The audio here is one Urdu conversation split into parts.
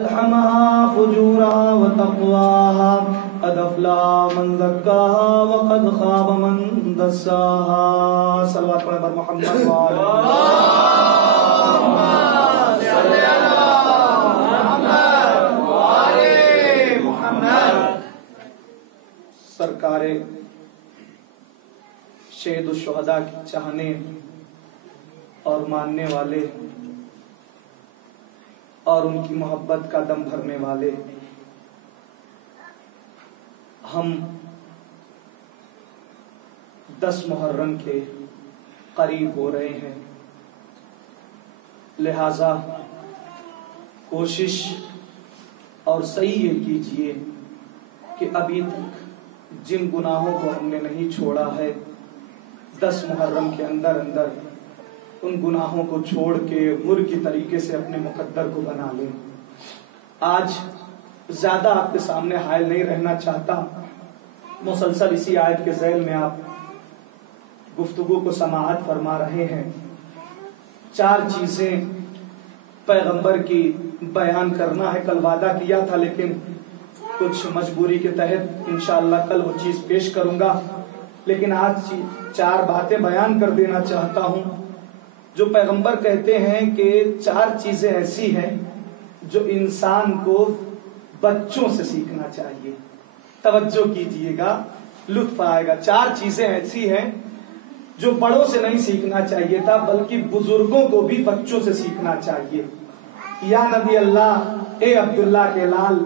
ألهمها فجورها وتقواها قد أفلح من زكاها وقد خاب من دساها. صلوات پڑھیں بر محمد سرکار شہید الشہداء کی چاہنے اور ماننے والے اور ان کی محبت کا دم بھرنے والے، ہم 10 محرم کے قریب ہو رہے ہیں، لہذا کوشش اور صحیح یہ کیجئے کہ ابھی تک جن گناہوں کو ہم نے نہیں چھوڑا ہے 10 محرم کے اندر ان گناہوں کو چھوڑ کے مر کی طریقے سے اپنے مقدر کو بنا لیں۔ آج زیادہ آپ کے سامنے حائل نہیں رہنا چاہتا، مسلسل اسی آیت کے ذیل میں آپ گفتگو کو سماعت فرما رہے ہیں۔ 4 چیزیں پیغمبر کی بیان کرنا ہے، کل وعدہ کیا تھا لیکن کچھ مجبوری کے تحت انشاءاللہ کل وہ چیز پیش کروں گا، لیکن آج 4 باتیں بیان کر دینا چاہتا ہوں جو پیغمبر کہتے ہیں کہ 4 چیزیں ایسی ہیں جو انسان کو بچوں سے سیکھنا چاہیے۔ توجہ کیجئے گا، لطف آئے گا۔ 4 چیزیں ایسی ہیں جو بڑوں سے نہیں سیکھنا چاہیے تھا بلکہ بزرگوں کو بھی بچوں سے سیکھنا چاہیے۔ یا نبی اللہ، اے عبداللہ کے لال،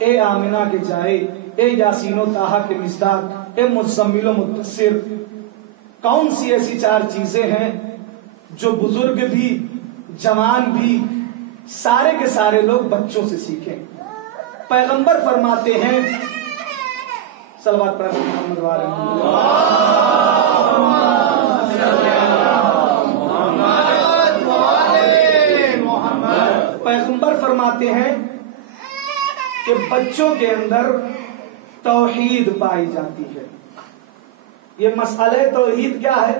اے آمنہ کے جائے، اے یاسین و طٰہٰ کے مصداق، اے مزمل و مدثر، کون سی ایسی 4 چیزیں ہیں جو بزرگ بھی، جوان بھی، سارے کے سارے لوگ بچوں سے سیکھیں؟ پیغمبر فرماتے ہیں، صلوات پڑھیں محمد وعلی محمد۔ پیغمبر فرماتے ہیں کہ بچوں کے اندر توحید پائی جاتی ہے۔ یہ مسئلہ توحید کیا ہے؟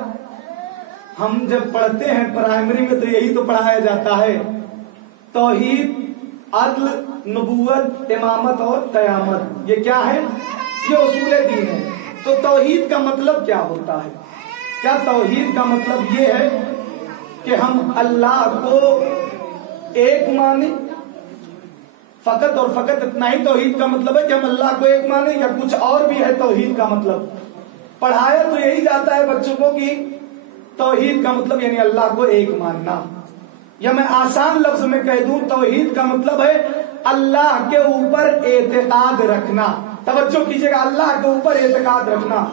ہم جب پڑھتے ہیں پرائمری میں تو یہی تو پڑھایا جاتا ہے، توحید، عدل، نبوت، امامت اور قیامت۔ یہ کیا ہے؟ یہ اصول دین ہے۔ تو توحید کا مطلب کیا ہوتا ہے؟ کیا توحید کا مطلب یہ ہے کہ ہم اللہ کو ایک مانیں؟ فقط اور فقط اتنا ہی توحید کا مطلب ہے کہ ہم اللہ کو ایک مانیں، یا کچھ اور بھی ہے توحید کا مطلب؟ پڑھایا تو یہی جاتا ہے بچوں کو کہ توحید کا مطلب یعنی اللہ کو ایک ماننا، یا میں آسان لفظ میں کہہ دوں توحید کا مطلب ہے اللہ کے اوپر اعتقاد رکھنا۔ توجہ کیجئے گا، اللہ کے اوپر اعتقاد رکھنا۔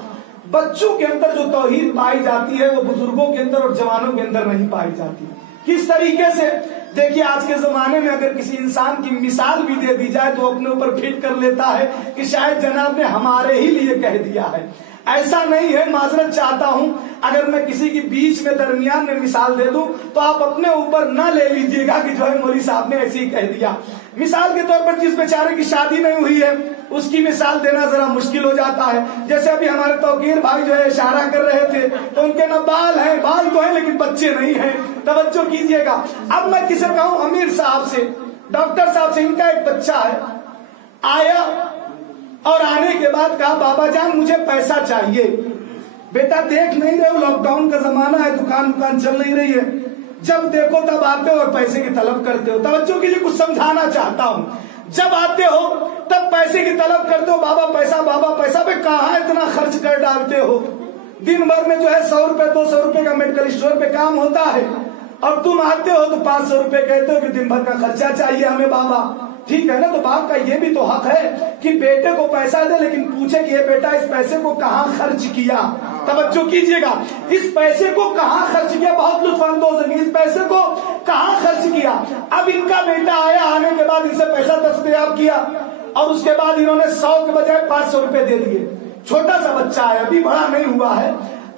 بچوں کے اندر جو توحید پائی جاتی ہے وہ بزرگوں کے اندر اور جوانوں کے اندر نہیں پائی جاتی۔ کس طریقے سے؟ دیکھیے آج کے زمانے میں اگر کسی انسان کی مثال بھی دے دی جائے تو اپنے اوپر فٹ کر لیتا ہے کہ شاید جناب نے ہمارے ہی لیے کہہ دیا ہے۔ ایسا نہیں ہے، معذرت چاہتا ہوں اگر میں کسی کی بیچ میں درمیان میں مثال دے دوں تو آپ اپنے اوپر نہ لے لیجئے گا کہ جو ہے مولوی صاحب نے ایسے ہی کہہ دیا۔ مثال کے طور پر جس بیچارے کی شادی نہیں ہوئی ہے اس کی مثال دینا ذرا مشکل ہو جاتا ہے۔ جیسے ابھی ہمارے توقیر بھائی جو ہے اشارہ کر رہے تھے تو ان کے نہ بال ہیں، بال تو ہیں لیکن بچے نہیں ہیں۔ توجہ کیجئے گا، اب میں کسی کہوں امیر صاحب سے، ڈاکٹر صاحب سے، ان کا ایک بچہ ہے، آیا اور آنے کے بعد کہا بابا جان مجھے پیسہ چاہیے۔ بیٹا دیکھ نہیں رہے ہو لاک ڈاؤن کا زمانہ ہے، دکان چل نہیں رہی ہے، جب دیکھو تب آتے ہو اور پیسے کی طلب کرتے ہو۔ توجہ کیجئے، کچھ سمجھانا چاہتا ہوں، جب آتے ہو تب پیسے کی طلب کرتے ہو، بابا پیسہ پہ کہاں اتنا خرچ کر ڈالتے ہو؟ دن بھر میں جو ہے 100 روپے 200 روپے کا میڈیکل اسٹور پہ کام ہوتا ہے اور تم آتے ہو تو 500 روپے کہتے ہو کہ دن بھر کا خرچہ چاہیے ہمیں بابا۔ ٹھیک ہے نا، تو باپ کا یہ بھی تو حق ہے کہ بیٹے کو پیسہ دے لیکن پوچھے کہ یہ بیٹا اس پیسے کو کہاں خرچ کیا۔ توجہ کیجئے گا، اس پیسے کو کہاں خرچ کیا؟ بہت لطف اندوز ہے، اس پیسے کو کہاں خرچ کیا؟ اب ان کا بیٹا آیا، آنے کے بعد ان سے پیسہ دستیاب کیا اور اس کے بعد انہوں نے 100 کے بجائے 500 روپے دے دیے۔ چھوٹا سا بچہ ہے، ابھی بڑا نہیں ہوا ہے،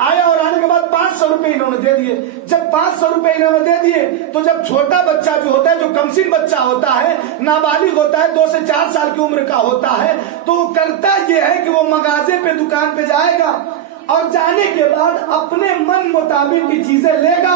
آیا اور آنے کے بعد 500 روپے انہوں نے دے دیے۔ جب 500 روپے انہوں نے دے دیے تو جب چھوٹا بچہ جو ہوتا ہے، جو کم سن بچہ ہوتا ہے، نابالغ ہوتا ہے، 2 سے 4 سال کی عمر کا ہوتا ہے، تو وہ کرتا یہ ہے کہ وہ مغازے پہ، دکان پہ جائے گا اور جانے کے بعد اپنے من مطابق کی چیزیں لے گا،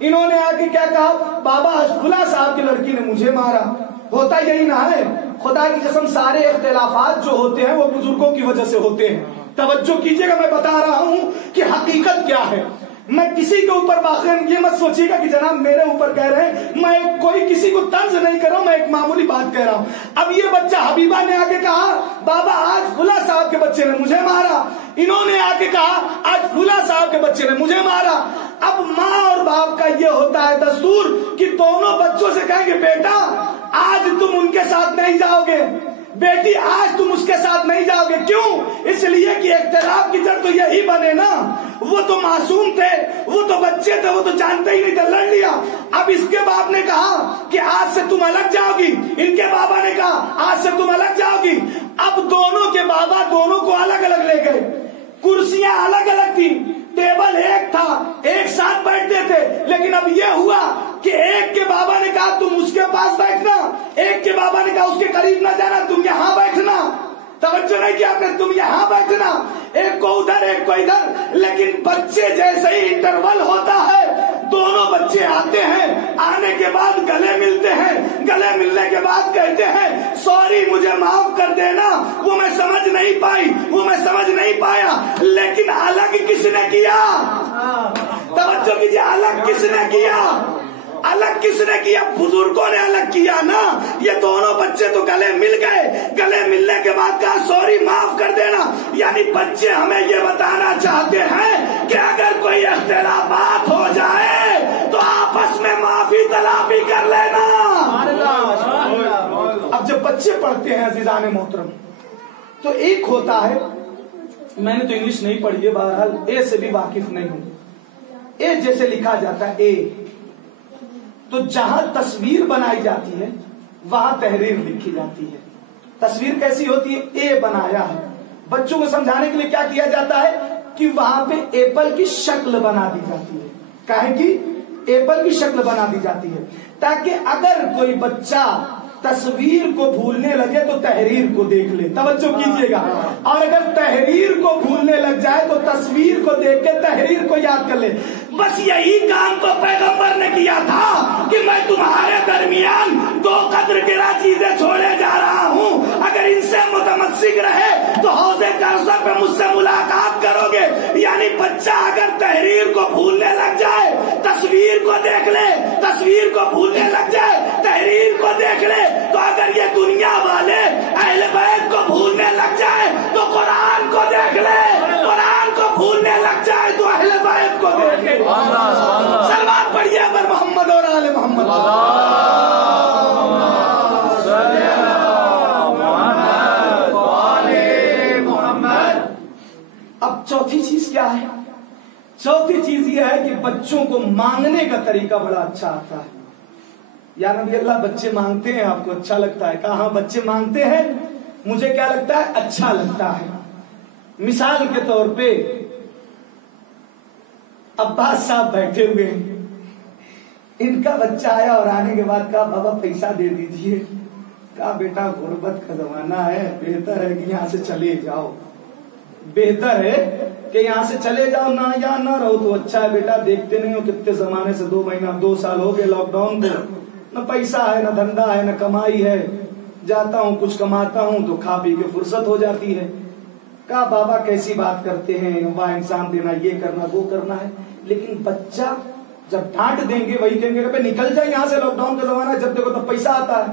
انہوں نے آ کے کیا کہا, بابا فلاں صاحب کی لڑکی نے مجھے مارا. ہوتا یہی نہ ہے؟ خدا کی قسم سارے اختلافات جو ہوتے ہیں وہ بزرگوں کی وجہ سے ہوتے ہیں. توجہ کیجئے گا, میں بتا رہا ہوں کہ حقیقت کیا ہے. میں کسی کے اوپر باخر یہ مت سوچیے گا کہ جناب میرے اوپر کہہ رہے ہیں, میں کوئی کسی کو طنز نہیں کر رہا ہوں, میں ایک معمولی بات کہہ رہا ہوں. اب یہ بچہ حبیبہ نے آ کے کہا بابا آج فلاں صاحب کے بچے نے مجھے مارا. انہوں نے آ کے کہا آج فلاں صاحب کے بچے نے مجھے مارا. اب ماں اور باپ کا یہ ہوتا ہے دستور کہ دونوں بچوں سے کہیں گے بیٹا آج تم ان کے ساتھ نہیں جاؤ گے, بیٹی آج تم اس کے ساتھ نہیں جاؤ گے. کیوں؟ اس لیے کہ اختلاف کی جڑ تو یہی بنے نا. وہ تو معصوم تھے, وہ تو بچے تھے, وہ تو جانتے ہی نہیں تھے, لڑ لیا. اب اس کے باپ نے کہا کہ آج سے تم الگ جاؤ گی, ان کے بابا نے کہا آج سے تم الگ جاؤ گی. اب دونوں کے بابا دونوں کو الگ الگ لے گئے. کرسیاں الگ الگ تھی, ٹیبل ایک تھا, ایک ساتھ بیٹھتے تھے. لیکن اب یہ ہوا کہ ایک کے بابا نے کہا تم اس کے پاس بیٹھنا, ایک کے بابا نے کہا اس کے قریب نہ جانا, تم یہاں بیٹھنا. توجہ نہیں کیا آپ نے, تم یہاں بیٹھنا. ایک کو ادھر ایک کو ادھر. لیکن بچے جیسے ہی انٹرول ہوتا ہے دونوں بچے آتے ہیں, آنے کے بعد گلے ملتے ہیں, گلے ملنے کے بعد کہتے ہیں سوری مجھے معاف کر دینا, وہ میں سمجھ نہیں پائی, وہ میں سمجھ نہیں پایا. لیکن الگ کس نے کیا؟ توجہ کیجیے, الگ کس نے کیا؟ الگ کس نے کیا؟ بزرگوں نے الگ کیا نا. یہ دونوں بچے تو گلے مل گئے, گلے ملنے کے بعد کہا سوری معاف کر دینا. یعنی بچے ہمیں یہ بتانا چاہتے ہیں کہ اگر کوئی اختلافات ہو جائے تو آپس میں معافی تلافی کر لینا. اب جب بچے پڑھتے ہیں عزیزان محترم تو ایک ہوتا ہے, میں نے تو انگلش نہیں پڑھی ہے, بہرحال اے سے بھی واقف نہیں ہوں. اے جیسے لکھا جاتا ہے اے, تو جہاں تصویر بنائی جاتی ہے وہاں تحریر لکھی جاتی ہے. تصویر کیسی ہوتی ہے؟ اے بنایا ہے. بچوں کو سمجھانے کے لیے کیا کیا جاتا ہے کہ وہاں پہ ایپل کی شکل بنا دی جاتی ہے. کاہے کی ایپل کی شکل بنا دی جاتی ہے تاکہ اگر کوئی بچہ تصویر کو بھولنے لگے تو تحریر کو دیکھ لے. توجہ کیجیے گا. اور اگر تحریر کو بھولنے لگ جائے تو تصویر کو دیکھ کے تحریر کو یاد کر لے. بس یہی کام تو پیغمبر نے کیا تھا کہ میں تمہارے درمیان دو قدر گرا چیزیں چھوڑے جا رہا ہوں, اگر ان سے متمسک رہے تو حوض کوثر پہ مجھ سے ملاقات کرو گے. یعنی بچہ اگر تحریر کو بھولنے لگ جائے تصویر کو دیکھ لے, تصویر کو بھولنے لگ جائے تحریر کو دیکھ لے, تو اگر یہ دنیا والے اہل بیت کو بھولنے لگ جائے تو قرآن کو دیکھ لے, قرآن کو بھولنے لگ جائے تو اہل بیت کو دیکھ لے. سلوات پڑھیے پر محمد اور آل محمد. اب چوتھی چیز کیا ہے؟ چوتھی چیز یہ ہے کہ بچوں کو مانگنے کا طریقہ بڑا اچھا آتا ہے. یا نبی اللہ بچے مانگتے ہیں, آپ کو اچھا لگتا ہے؟ کہاں بچے مانگتے ہیں, مجھے کیا لگتا ہے اچھا لگتا ہے. مثال کے طور پہ عباس صاحب بیٹھے ہوئے ہیں, ان کا بچہ آیا اور آنے کے بعد کہا بابا پیسہ دے دیجئے. کہا بیٹا غربت کا زمانہ ہے, بہتر ہے کہ یہاں سے چلے جاؤ, بہتر ہے کہ یہاں سے چلے جاؤ, نہ یہاں نہ رہو تو اچھا ہے بیٹا. دیکھتے نہیں ہو کتنے زمانے سے 2 مہینہ 2 سال ہو گئے لاک ڈاؤن کو, نہ پیسہ ہے نہ دھندا ہے نہ کمائی ہے, جاتا ہوں کچھ کماتا ہوں تو کھا پی کے فرصت ہو جاتی ہے. کہا بابا کیسی بات کرتے ہیں, وہاں انسان دینا, یہ کرنا وہ کرنا ہے. لیکن بچہ جب ڈانٹ دیں گے وہی کہیں گے کہ نکل جائے یہاں سے, لاک ڈاؤن کا زمانہ ہے, جب دیکھو تب پیسہ آتا ہے.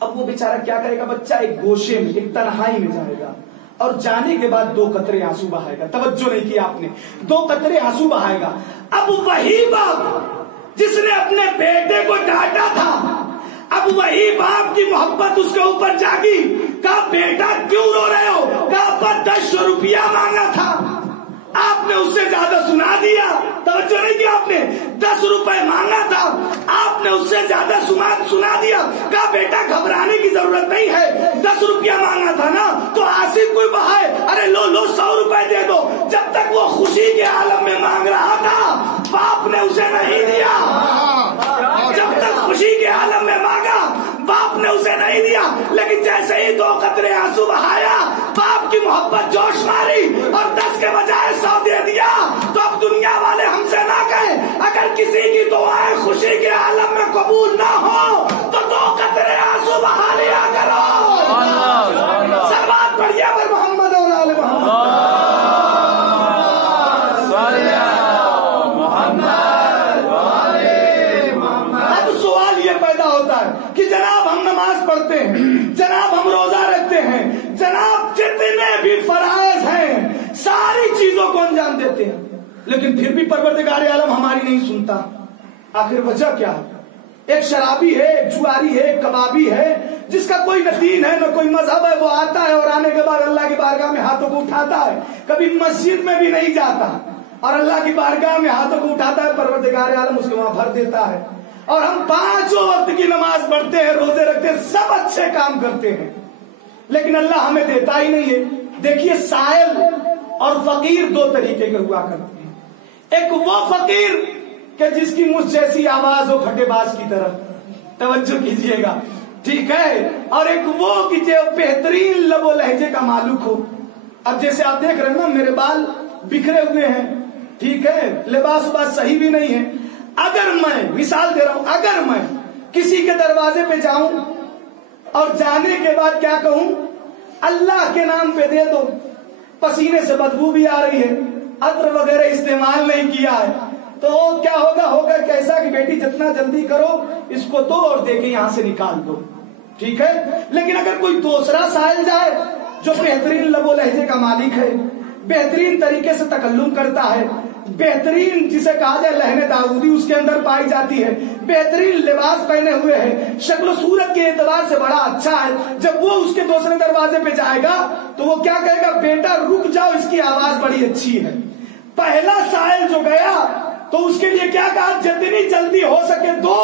اب وہ بیچارہ کیا کرے گا, بچہ ایک گوشے میں ایک تنہائی میں جائے گا اور جانے کے بعد 2 قطرے آنسو بہائے گا. توجہ نہیں کیا آپ نے, 2 قطرے آنسو بہائے گا. اب وہی باپ جس نے اپنے بیٹے کو ڈانٹا تھا, اب وہی باپ کی محبت اس کے اوپر جاگی. کہا بیٹا کیوں رو رہے ہو؟ کہا ابا 10 روپیہ مانگا تھا, آپ نے اس سے زیادہ سنا دیا. توجہ نہیں کیا آپ نے, 10 روپے مانگا تھا, آپ نے اس سے زیادہ سنا دیا. کہا بیٹا گھبرانے کی ضرورت نہیں ہے, 10 روپیہ مانگا تھا نا تو آصف کوئی بہائے, ارے لو 100 روپے دے دو. جب تک وہ خوشی کے عالم میں مانگ رہا تھا باپ نے اسے نہیں دیا. جب تک خوشی کے عالم میں مانگا باپ نے اسے نہیں دیا. لیکن جیسے ہی 2 قطرے آنسو بہایا باپ کی محبت جوش ماری اور 10 کے بجائے 100 دے دیا. تو اب دنیا والے ہم سے نہ کہیں اگر کسی کی دعائیں خوشی کے عالم میں قبول نہ ہو تو 2 قطرے آنسو بہا لیا کرو. صلوات پڑھیے پر محمد اور آل محمد. اب سوال یہ پیدا ہوتا ہے کہ جناب ہم نماز پڑھتے ہیں، جناب ہم روزہ رکھتے ہیں، جناب جتنے بھی فرائض ہیں ساری چیزوں کو انجام دیتے ہیں، لیکن پھر بھی پروردگار عالم ہماری نہیں سنتا. آخر وجہ کیا ہے؟ ایک شرابی ہے، ایک جواری ہے، ایک کبابی ہے، جس کا کوئی نہ دین ہے نہ کوئی مذہب ہے، وہ آتا ہے اور آنے کے بعد اللہ کی بارگاہ میں ہاتھوں کو اٹھاتا ہے، کبھی مسجد میں بھی نہیں جاتا اور اللہ کی بارگاہ میں ہاتھوں کو اٹھاتا ہے، پروردگار عالم اس کو وہاں بھر دیتا ہے. اور ہم 5 وقت کی نماز پڑھتے ہیں، روزے رکھتے ہیں، سب اچھے کام کرتے ہیں، لیکن اللہ ہمیں دیتا ہی نہیں ہے. دیکھیے سائل اور فقیر 2 طریقے کے ہوا کرتے ہیں. ایک وہ فقیر کہ جس کی مجھ جیسی آواز ہو پھٹے باز کی طرف، توجہ کیجئے گا، ٹھیک ہے، اور ایک وہ کہ جو بہترین لب و لہجے کا معلوم ہو. اب جیسے آپ دیکھ رہے ہیں نا میرے بال بکھرے ہوئے ہیں، ٹھیک ہے، لباس وباس صحیح بھی نہیں ہے. اگر میں مثال دے رہا ہوں، اگر میں کسی کے دروازے پہ جاؤں اور جانے کے بعد کیا کہوں، اللہ کے نام پہ دے دو، پسینے سے بدبو بھی آ رہی ہے، عطر وغیرہ استعمال نہیں کیا ہے، تو کیا ہوگا کیسا کہ بیٹی جتنا جلدی کرو اس کو دو اور دے کے یہاں سے نکال دو، ٹھیک ہے. لیکن اگر کوئی دوسرا سائل جائے جو بہترین لب و لہجے کا مالک ہے، بہترین طریقے سے تکلم کرتا ہے، بہترین جسے کہا جائے لہن داؤدی اس کے اندر پائی جاتی ہے، بہترین لباس پہنے ہوئے ہے، شکل و صورت کے اعتبار سے بڑا اچھا ہے، جب وہ اس کے دوسرے دروازے پہ جائے گا تو وہ کیا کہے گا، بیٹا رک جاؤ اس کی آواز بڑی اچھی ہے. پہلا سائل جو گیا تو اس کے لیے کیا کہا، جتنی جلدی ہو سکے دو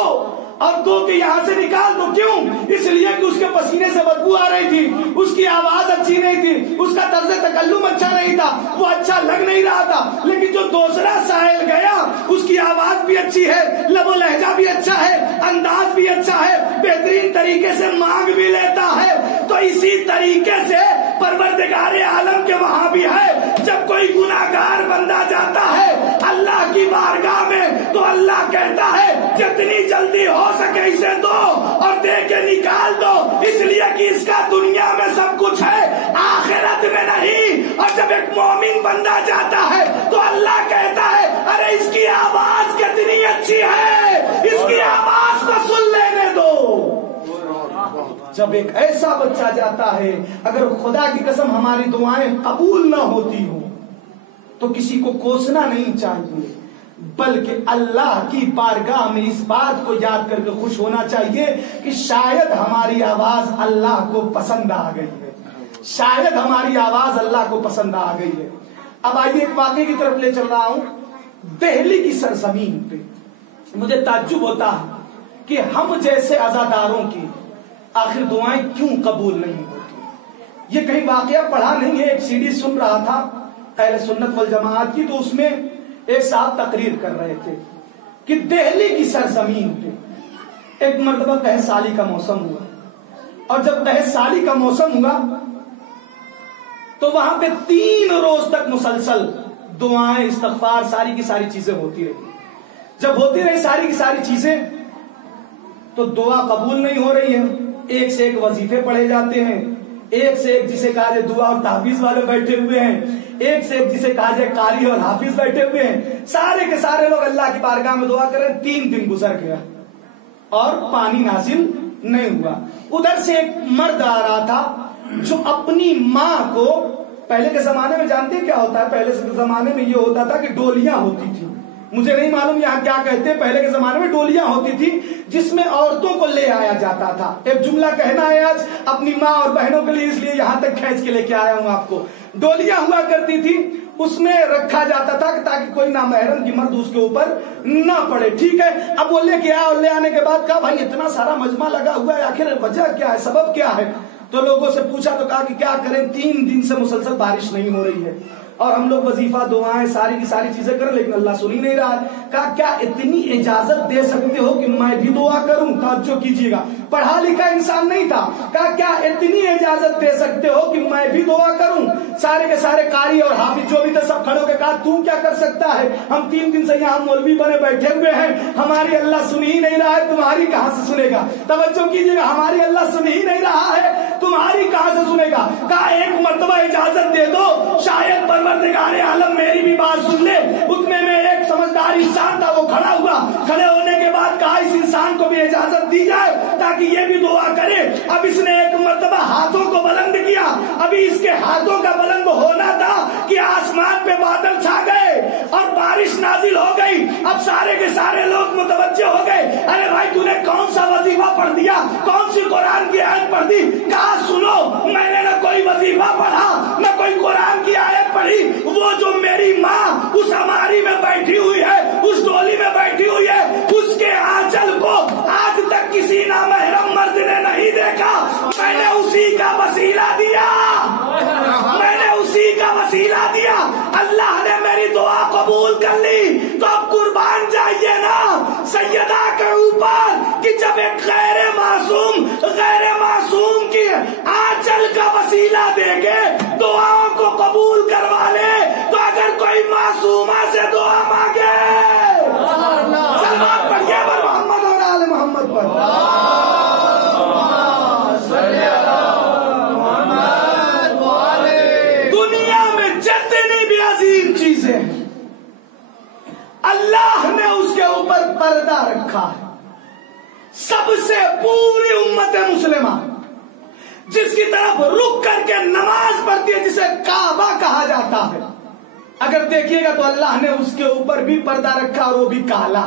اور دو کے یہاں سے نکال دو. کیوں؟ اس لیے کہ اس کے پسینے سے بدبو آ رہی تھی، اس کی آواز اچھی نہیں تھی، اس کا طرز تکلم اچھا نہیں تھا، وہ اچھا لگ نہیں رہا تھا. لیکن جو دوسرا سائل گیا اس کی آواز بھی اچھی ہے، لب و لہجہ بھی اچھا ہے، انداز بھی اچھا ہے، بہترین طریقے سے مانگ بھی لیتا ہے. تو اسی طریقے سے پروردگار عالم کے وہاں بھی ہے، جب کوئی گناہگار بندہ جاتا ہے اللہ کی بارگاہ میں تو اللہ کہتا ہے جتنی جلدی ہو سکے اسے دو اور دے کے نکال دو، اس لیے کہ اس کا دنیا میں سب کچھ ہے آخرت میں نہیں. اور جب ایک مومن بندہ جاتا ہے تو اللہ کہتا ہے ارے اس کی آواز کتنی اچھی ہے، اس کی آواز کو سن لینے دو. جب ایک ایسا بچہ جاتا ہے، اگر خدا کی قسم ہماری دعائیں قبول نہ ہوتی ہوں تو کسی کو کوسنا نہیں چاہیے، بلکہ اللہ کی بارگاہ میں اس بات کو یاد کر کے خوش ہونا چاہیے کہ شاید ہماری آواز اللہ کو پسند آ گئی ہے، شاید ہماری آواز اللہ کو پسند آ گئی ہے. اب آئیے ایک واقعے کی طرف لے چل رہا ہوں. دہلی کی سرزمین پہ مجھے تعجب ہوتا ہے کہ ہم جیسے عزاداروں کی آخر دعائیں کیوں قبول نہیں ہوتی. یہ کہیں واقعہ پڑھا نہیں ہے، ایک سی ڈی سن رہا تھا اہل سنت والجماعت کی، تو اس میں ایک صاحب تقریر کر رہے تھے کہ دہلی کی سرزمین پہ ایک مرتبہ قحط سالی کا موسم ہوا، اور جب قحط سالی کا موسم ہوا تو وہاں پہ 3 روز تک مسلسل دعائیں، استغفار، ساری کی ساری چیزیں ہوتی رہی. جب ہوتی رہی ساری کی ساری چیزیں تو دعا قبول نہیں ہو رہی ہے. ایک سے ایک وظیفے پڑھے جاتے ہیں، ایک سے ایک جسے کہا جائے دعا اور تحفیظ والے بیٹھے ہوئے ہیں، ایک سے ایک جسے کہا جائے قاری اور حافظ بیٹھے ہوئے ہیں، سارے کے سارے لوگ اللہ کی بارگاہ میں دعا کر رہے ہیں. 3 دن گزر گیا اور پانی نازل نہیں ہوا. ادھر سے ایک مرد آ رہا تھا جو اپنی ماں کو، پہلے کے زمانے میں جانتے کیا ہوتا ہے، پہلے کے زمانے میں یہ ہوتا تھا کہ ڈولیاں ہوتی تھی، مجھے نہیں معلوم یہاں کیا کہتے ہیں، پہلے کے زمانے میں ڈولیاں ہوتی تھی جس میں عورتوں کو لے آیا جاتا تھا. ایک جملہ کہنا ہے آج اپنی ماں اور بہنوں کے لیے، اس لیے یہاں تک کھینچ کے لے کے آیا ہوں آپ کو. ڈولیاں ہوا کرتی تھی، اس میں رکھا جاتا تھا تاکہ کوئی نامحرم کی مرد اس کے اوپر نہ پڑے. ٹھیک ہے، اب وہ لے کے آیا اور لے آنے کے بعد کہا بھائی اتنا سارا مجمع لگا ہوا ہے، آخر وجہ کیا ہے، سبب کیا ہے؟ تو لوگوں سے پوچھا تو کہا کہ کیا کریں، 3 دن سے مسلسل بارش نہیں ہو رہی ہے اور ہم لوگ وظیفہ دعائیں ساری کی ساری چیزیں کریں لیکن اللہ سن ہی نہیں رہا ہے. کہا کیا اتنی اجازت دے سکتے ہو کہ میں بھی دعا کروں؟ توجہ کیجیے گا، پڑھا لکھا انسان نہیں تھا. کہا کیا اتنی اجازت دے سکتے ہو کہ میں بھی دعا کروں؟ سارے کے سارے قاری اور حافظ جو بھی تھے سب کھڑے ہو کے کہا تو کیا کر سکتا ہے؟ ہم 3 دن سے یہاں مولوی بنے بیٹھے ہوئے ہیں, ہماری اللہ سن ہی نہیں رہا ہے, تمہاری کہاں سے سنے گا؟ توجہ کیجیے گا, ہماری اللہ سن ہی نہیں رہا ہے, تمہاری کہاں سے سنے گا؟ کہا ایک مرتبہ اجازت دے دو, شاید پروردگار عالم میری بھی بات سن لے. اتنے میں ایک سمجھدار انسان تھا, وہ کھڑا ہوا. کھڑے ہونے کے بعد کہا اس انسان کو بھی اجازت دی جائے تاکہ یہ بھی دعا کرے. اب اس نے ایک مرتبہ ہاتھوں کو بلند کیا. ابھی اس کے ہاتھوں کا بلند ہونا تھا کہ آسمان پہ بادل چھا گئے اور بارش نازل ہو گئی. اب سارے کے سارے لوگ متوجہ ہو گئے, ارے بھائی تو نے کون سا وظیفہ پڑھ دیا, کون سی قرآن کی آیت پڑھ دی؟ کہا سنو, میں نے نہ کوئی وظیفہ پڑھا نہ کوئی قرآن کی آیت پڑھی. وہ جو میری ماں اس ہماری میں بیٹھی ہوئی ہے, اس ڈولی میں بیٹھی ہوئی ہے, اس کے آنچل کو آج تک کسی نامحرم مرد نے نہیں دیکھا. میں نے اسی کا وسیلہ دیا, میں نے اسی کا وسیلہ دیا. اللہ نے میری دعا قبول کر لی. تو اب قربان جائیے نا سیدہ کے اوپر کہ جب ایک غیر معصوم کی آنچل کا وسیلہ دے کے دعاؤں کو قبول کروا لے, تو اگر کوئی معصومہ سے دعا مانگے, سلام پڑھیے پر محمد اور آل محمد پر. دنیا میں جتنی بھی عظیم چیزیں ہیں اللہ نے اس کے اوپر پردہ رکھا ہے. سب سے پوری امت مسلمہ جس کی طرف رک کر کے نماز پڑھتی ہے, جسے کعبہ کہا جاتا ہے, اگر دیکھیے گا تو اللہ نے اس کے اوپر بھی پردہ رکھا اور وہ بھی کالا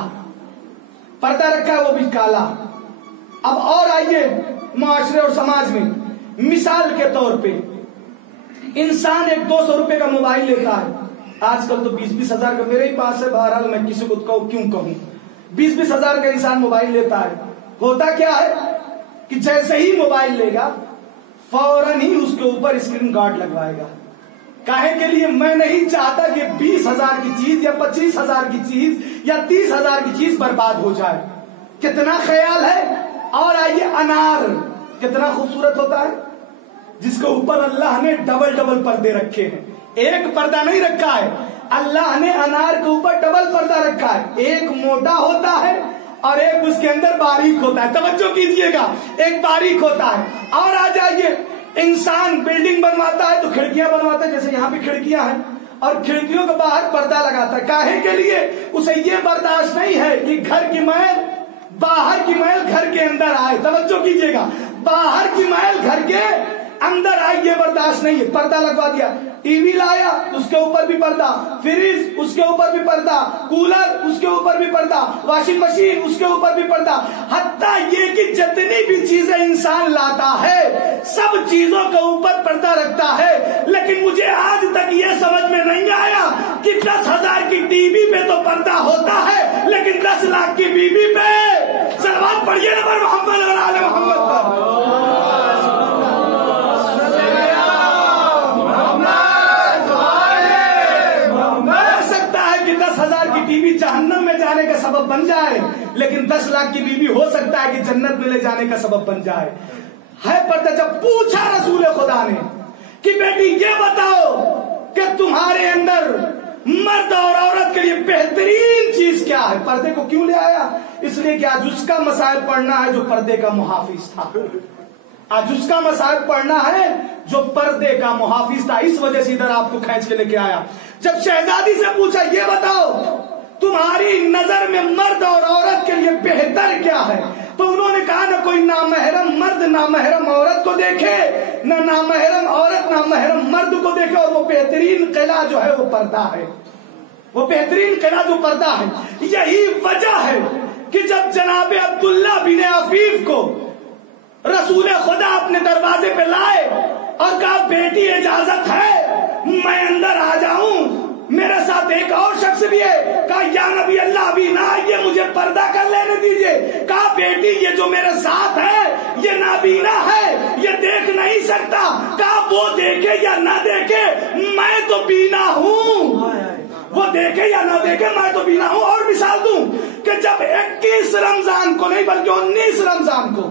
پردہ رکھا ہے, وہ بھی کالا. اب اور آئیے معاشرے اور سماج میں مثال کے طور پہ انسان ایک 200 روپے کا موبائل لیتا ہے. آج کل تو 20-20 ہزار کا میرے ہی پاس ہے, بہرحال میں کسی کو کیوں کہوں, 20-20 ہزار کا انسان موبائل لیتا ہے. ہوتا کیا ہے کہ جیسے ہی موبائل لے گا فوراً ہی اس کے اوپر اسکرین گارڈ لگوائے گا. کاہے کے لیے؟ میں نہیں چاہتا کہ 20,000 کی چیز یا 25,000 کی چیز یا 30,000 کی چیز برباد ہو جائے. کتنا خیال ہے. اور آئیے انار کتنا خوبصورت ہوتا ہے, جس کے اوپر اللہ نے ڈبل پردے رکھے ہیں. ایک پردہ نہیں رکھا ہے, اللہ نے انار کے اوپر ڈبل پردہ رکھا ہے. ایک موٹا ہوتا ہے اور ایک اس کے اندر باریک ہوتا ہے. توجہ کیجئے گا, ایک باریک ہوتا ہے. اور آ جائیے انسان بلڈنگ بنواتا ہے تو کھڑکیاں بنواتا ہے, جیسے یہاں پہ کھڑکیاں ہیں, اور کھڑکیوں کے باہر پردہ لگاتا ہے. کاہے کے لیے؟ اسے یہ برداشت نہیں ہے کہ گھر کی میل باہر کی میل گھر کے اندر آئے. توجہ کیجئے گا, باہر کی میل گھر کے اندر آئے, یہ برداشت نہیں ہے. پردہ لگوا دیا. ٹی وی لایا اس کے اوپر بھی پردہ, فریج اس کے اوپر بھی پردہ, کولر اس کے اوپر بھی پردہ, واشنگ مشین اس کے اوپر بھی پردہ. حتیٰ یہ کہ جتنی بھی چیزیں انسان لاتا ہے سب چیزوں کے اوپر پردہ رکھتا ہے. لیکن مجھے آج تک یہ سمجھ میں نہیں آیا کہ 10,000 کی ٹی وی پہ تو پردہ ہوتا ہے لیکن 10 لاکھ کی بیوی پہ صلوات پڑھیے نا پر محمد اور آل محمد پر. ٹی وی جہنم میں جانے کا سبب بن جائے لیکن 10 لاکھ کی بیوی ہو سکتا ہے کہ جنت میں لے جانے کا سبب بن جائے. ہے پردہ. جب پوچھا رسول خدا نے کہ بیٹی یہ بتاؤ کہ تمہارے اندر مرد اور عورت کے لیے بہترین چیز کیا ہے, پردے کو کیوں لے آیا؟ اس لیے کہ آج اس کا مسائل پڑھنا ہے جو پردے کا محافظ تھا. آج اس کا مسائل پڑھنا ہے جو پردے کا محافظ تھا. اس وجہ سے ادھر آپ کو کھینچ کے لے کے آیا. جب شہزادی سے پوچھا یہ بتاؤ تمہاری نظر میں مرد اور عورت کے لیے بہتر کیا ہے, تو انہوں نے کہا نہ کوئی نامحرم مرد نامحرم عورت کو دیکھے, نہ نامحرم عورت نامحرم مرد کو دیکھے, اور وہ بہترین قلعہ جو ہے وہ پردہ ہے. وہ بہترین قلعہ جو پردہ ہے. یہی وجہ ہے کہ جب جناب عبداللہ بن عفیف کو رسول خدا اپنے دروازے پہ لائے اور کہا بیٹی اجازت ہے میں اندر آ جاؤں, میرے ساتھ ایک اور شخص بھی ہے, کہا یا نبی اللہ ابھی نہ آئیے مجھے پردہ کر لینے دیجئے. کہا بیٹی یہ جو میرے ساتھ ہے یہ نابینا ہے, یہ دیکھ نہیں سکتا. کہا وہ دیکھے یا نہ دیکھے میں تو بینا ہوں, وہ دیکھے یا نہ دیکھے میں تو بینا ہوں. اور مثال دوں کہ جب 21 رمضان کو نہیں بلکہ 19 رمضان کو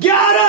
11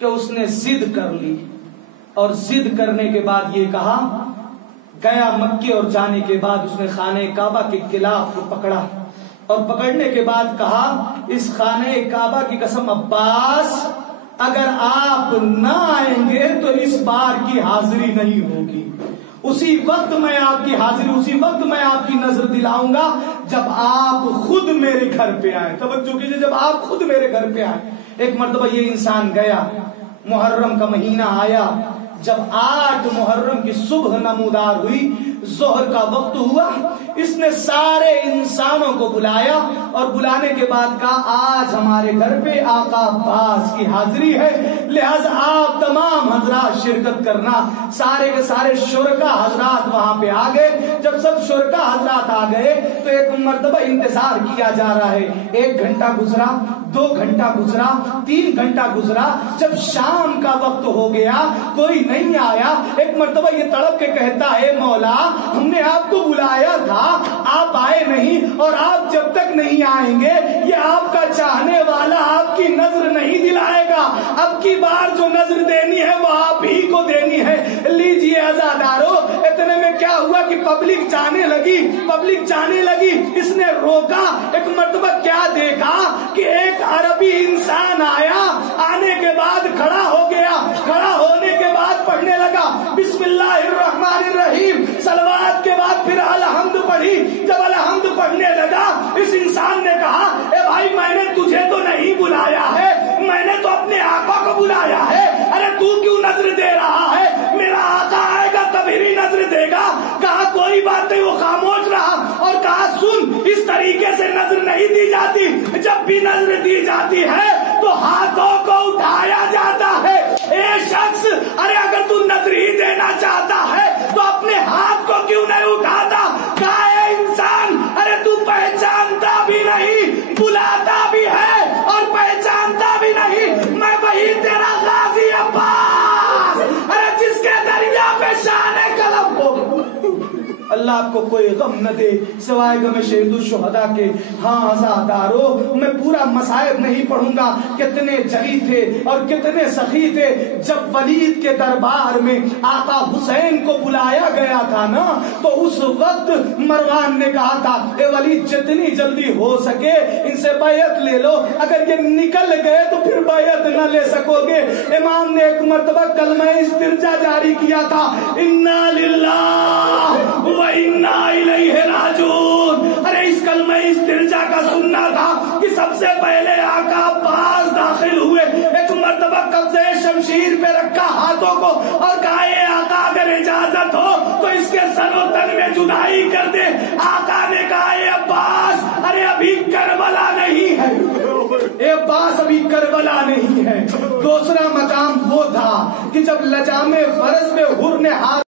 کہ اس نے ضد کر لی، اور ضد کرنے کے بعد یہ کہا، گیا مکے اور جانے کے بعد اس نے خانہ کعبہ کے غلاف کو پکڑا، اور پکڑنے کے بعد کہا، اس خانہ کعبہ کی قسم عباس، اگر آپ نہ آئیں گے تو اس بار کی حاضری نہیں ہوگی، اسی وقت میں آپ کی حاضری، اسی وقت میں آپ کی نظر دلاؤں گا جب آپ خود میرے گھر پہ آئے۔ توجہ کیجئے، جب آپ خود میرے گھر پہ آئے۔ ایک مرتبہ یہ انسان گیا، محرم کا مہینہ آیا، جب 8 محرم کی صبح نمودار ہوئی، ظہر کا وقت ہوا، اس نے سارے انسانوں کو بلایا، اور بلانے کے بعد کہا، آج ہمارے گھر پہ آقا عباس کی حاضری ہے، لہذا آپ تمام حضرات شرکت کرنا۔ سارے کے سارے شرکا حضرات وہاں پہ آ گئے۔ جب سب شرکا حضرات آ گئے تو ایک مرتبہ انتظار کیا جا رہا ہے۔ 1 گھنٹہ گزرا، 2 گھنٹہ گزرا، 3 گھنٹہ گزرا، جب شام کا وقت ہو گیا کوئی نہیں آیا۔ ایک مرتبہ یہ تڑپ کے کہتا ہے، مولا ہم نے آپ کو بلایا تھا، آپ آئے نہیں، اور آپ جب تک نہیں آئیں گے یہ آپ کا چاہنے والا آپ کی نظر نہیں دلائے گا، اب کی بار جو نظر دینی ہے وہ آپ ہی کو دینی ہے، لیجئے عزادارو۔ اتنے میں کیا ہوا کہ پبلک جانے لگی، اس نے روکا۔ ایک مرتبہ کیا دیکھا کہ ایک عربی انسان آیا، آنے کے بعد کھڑا ہو گیا، کھڑا ہونے کے بعد پڑھنے لگا، بسم اللہ الرحمن الرحیم، صلوات کے بعد پھر الحمد پڑھی۔ جب الحمد پڑھنے لگا، اس انسان نے کہا، اے بھائی میں نے تجھے تو نہیں بلایا ہے، میں نے تو اپنے آقا کو بلایا ہے، ارے تو کیوں نظر دے رہا ہے؟ میرا آقا آئے گا تبھی نظر دے گا۔ کہا کوئی بات نہیں، وہ خاموش رہا، اور کہا سن، اس طریقے سے نظر نہیں دی جاتی، جب بھی نظر دی جاتی ہے تو ہاتھوں کو اٹھایا جاتا ہے۔ اے شخص، ارے اگر تو نظر ہی دینا چاہتا ہے تو اپنے ہاتھ کو کیوں نہیں اٹھاتا؟ کہا اے انسان، ارے تو پہچانتا بھی نہیں، بلاتا بھی ہے اور پہچانتا بھی نہیں، میں وہی تیرا غازی عباس، ارے جس کے دریا پہ شان قلم ہو۔ اللہ آپ کو کوئی غم نہ دے سوائے غم شہید الشہداء کے۔ ہاں عزادارو، میں پورا مصائب نہیں پڑھوں گا، کتنے جری تھے اور کتنے سخی تھے۔ جب ولید کے دربار میں آقا حسین کو بلایا گیا تھا نا، تو اس وقت مروان نے کہا تھا، اے ولید جتنی جلدی ہو سکے ان سے بیعت لے لو، اگر یہ نکل گئے تو پھر بیعت نہ لے سکو گے۔ امام نے ایک مرتبہ کلمہ استرجا جاری کیا تھا، انا للہ وَإِنَّا إِلَيْهِ رَاجِعُونَ۔ ارے اس کلمہ استرجا کا سننا تھا کہ سب سے پہلے آقا عباس داخل ہوئے، ایک مرتبہ قبضے شمشیر پہ رکھا ہاتھوں کو، اور کہا اے آقا اگر اجازت ہو تو اس کے سر و تن میں جدائی کر دے۔ آقا نے کہا اے عباس، ارے ابھی کربلا نہیں ہے، اے عباس ابھی کربلا نہیں ہے۔ دوسرا مقام وہ تھا کہ جب لجام فرض میں حر نے ہاتھ